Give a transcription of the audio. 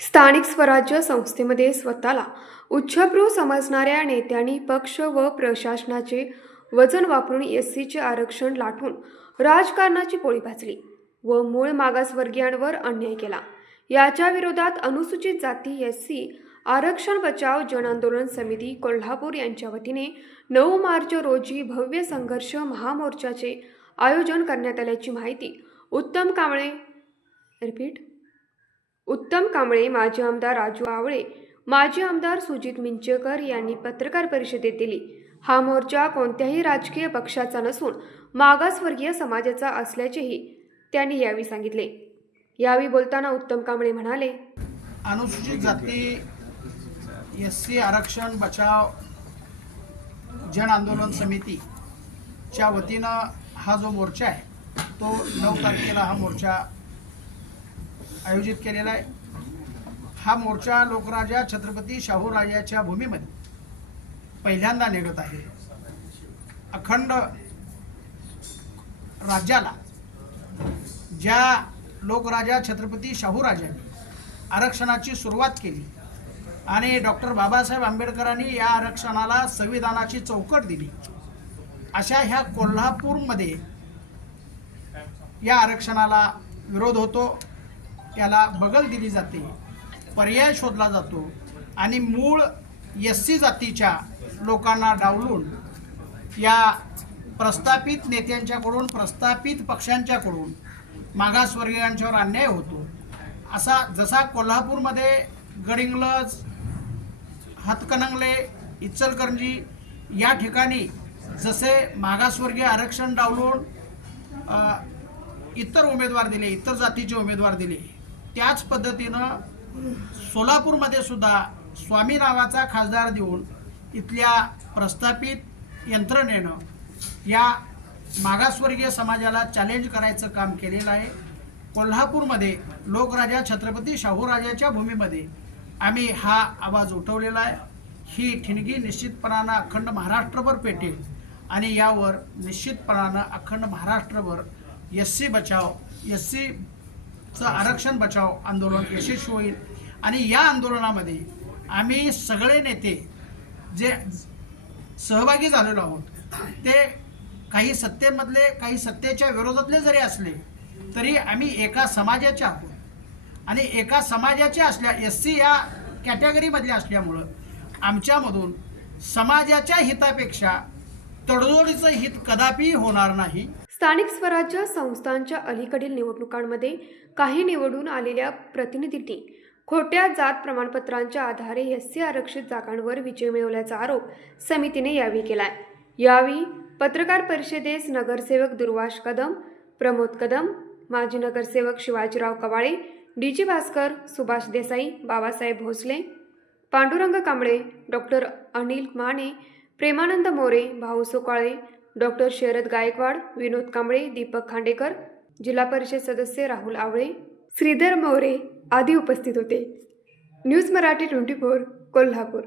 स्थानिक स्वराज्य संस्थेमध्ये स्वतःला उच्चभ्रू समजणाऱ्या नेत्यांनी पक्ष व प्रशासनाचे वजन वापरून एससीचे आरक्षण लाटून राजकारणाची पोळी भाजली व मूळ मागासवर्गीयांवर अन्याय केला। याच्या विरोधात अनुसूचित जाती एससी आरक्षण बचाव जनआंदोलन समिती कोल्हापूर यांच्या वतीने 9 मार्च रोजी भव्य संघर्ष महामोर्चाचे आयोजन करण्यात आल्याची माहिती उत्तम कांबळे, माजी आमदार राजू आवळे, माजी आमदार सुजित मिंचेकर यांनी पत्रकार परिषदेत दिली। हा मोर्चा कोणत्याही राजकीय पक्षाचा नसून मागासवर्गीय समाजाचा असल्याचेही त्यांनी यावेळी सांगितले। यावेळी बोलताना उत्तम कांबळे म्हणाले, अनुसूचित जाती एससी आरक्षण बचाव जन आंदोलन समितीच्या वतीनं हा जो मोर्चा आहे तो 9 तारखेला हा मोर्चा आयोजित केलेला आहे। हा मोर्चा लोकराजा छत्रपती शाहूराजाच्या भूमीमध्ये पहिल्यांदा निघत आहे। अखंड राज्याला ज्या लोकराजा छत्रपती शाहूराजांनी आरक्षणाची सुरुवात केली आणि डॉक्टर बाबासाहेब आंबेडकरांनी या आरक्षणाला संविधानाची चौकट दिली, अशा ह्या कोल्हापूरमध्ये या आरक्षणाला विरोध होतो, त्याला बगल दिली जाते, पर्याय शोधला जातो आणि मूळ एससी जातीच्या लोकांना डावलून या प्रस्थापित नेत्यांच्याकडून, प्रस्थापित पक्षांच्याकडून मागासवर्गीयांच्यावर अन्याय होतो। असा जसा कोल्हापूरमध्ये गडिंग्लज, हातकणंगले, इचलकरंजी या ठिकाणी जसे मागासवर्गीय आरक्षण डावलून इतर उमेदवार दिले, इतर जातीचे उमेदवार दिले, त्याच पद्धतीनं सोलापूरमध्ये सुद्धा स्वामी नावाचा खासदार देऊन इथल्या प्रस्थापित यंत्रणेनं या मागासवर्गीय समाजाला चॅलेंज करायचं काम केलेलं आहे। कोल्हापूरमध्ये लोकराजा छत्रपती शाहूराजाच्या भूमीमध्ये आम्ही हा आवाज उठवलेला आहे। ही ठिणगी निश्चितपणानं अखंड महाराष्ट्रभर पेटेल आणि यावर निश्चितपणानं अखंड महाराष्ट्रभर एससी बचाव, एससीचं आरक्षण बचाव आंदोलन यशस्वी होईल आणि या आंदोलनामध्ये आम्ही सगळे नेते जे सहभागी झालेलो आहोत ते काही सत्तेमधले, काही सत्तेच्या विरोधातले जरी असले तरी आम्ही एका समाजाचे आहोत आणि एका समाजाचे असल्या एससी या कॅटेगरीमधले असल्यामुळं आमच्यामधून समाजाच्या हितापेक्षा तडजोडीचं हित कदापि होणार नाही। स्थानिक स्वराज्य संस्थांच्या अलीकडील निवडणुकांमध्ये काही निवडून आलेल्या प्रतिनिधींनी खोट्या जात प्रमाणपत्रांच्या आधारे एससी आरक्षित जागांवर विजय मिळवल्याचा आरोप समितीने यावेळी केलाय। यावेळी पत्रकार परिषदेस नगरसेवक दुर्वाश कदम, प्रमोद कदम, माजी नगरसेवक शिवाजीराव कवाळे, डीजी भास्कर, सुभाष देसाई, बाबासाहेब भोसले, पांडुरंग कांबळे, डॉक्टर अनिल माने, प्रेमानंद मोरे, भाऊ सुकाळे, डॉक्टर शरद गायकवाड, विनोद कांबळे, दीपक खांडेकर, जिल्हा परिषद सदस्य राहुल आवळे, श्रीधर मोरे आदी उपस्थित होते। न्यूज मराठी 24 कोल्हापूर।